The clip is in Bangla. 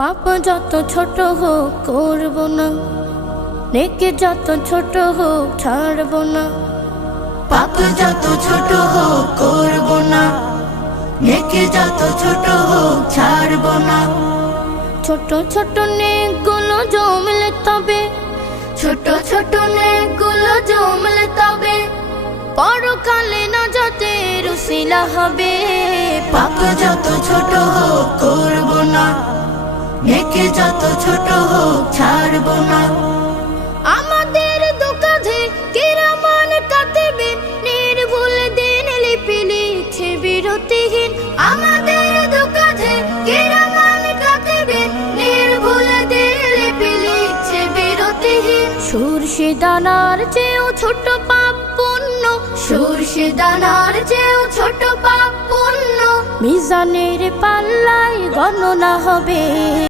পাপ যত ছোট হোক করব না নেকে যত ছোট হোক ছাড়ব না। পাপ যত ছোট হোক করব না নেকে যত ছোট হোক ছাড়ব না। ছোট ছোট নেকগুলো জমলে তবে ছোট ছোট নেকগুলো জমলে তবে পরকালে না যাতে রুসিলা হবে। পাপ যত ছোট নেকে যত ছোট হোক ছাড়ব না। আমাদের দোকাধে কিরামান কাতিবিন নির্ভুল দিন লিপি লিখছে বিরতিহীন। আমাদের দোকাধে কিরামান কাতিবিন নির্ভুল দিন লিপি লিখছে বিরতিহীন। সূর্যে দানার চেয়েও ছোট পাপ পুণ্য সূর্যে দানার চেয়েও ছোট পাপ পুণ্য। মিজানের পাল্লায় গণনা হবে।